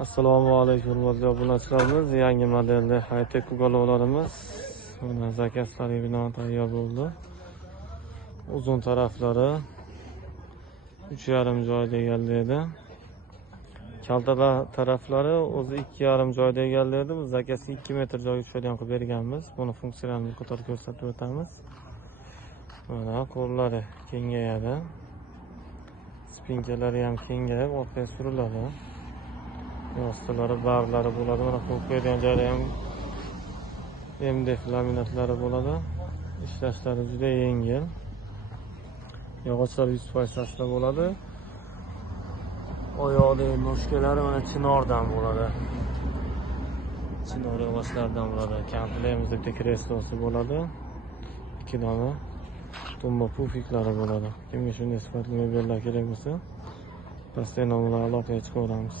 Assalomu alaykum hurmatli obunachilarimiz. Yangi modelda high-tech ulovlarimiz mana zakazlariga binoan tayyor bo'ldi. Uzun taraflari 3,5 joyda egallaydi. Kalta taraflari o'zi 2,5 joyda egallaydi. Biz zakazga 2 metr joy tushadigan qilib berganmiz. Buni funksiyalarini qator ko'rsatib o'tamiz. Mana qo'llari kengayadi. Spinkalari ham kengayib, orqaga suriladi. Yostilari, barlari bo'ladi. Mana qo'yib qo'yadigan joyda ham MDF laminatlari bo'ladi. Ishlashlari juda yengil. Yog'ochlar 100% sasda bo'ladi. Oyoqdagi noshkalari mana chinordan bo'ladi. Chinor yog'ochlaridan bo'ladi. Kamplerimizda bitta kreslosi bo'ladi. 2 dona tumba pufiklari bo'ladi. Kimga shunday sifatli mebellar kerak bo'lsa, pastda nomerlarni aloqaga chiqaveramiz.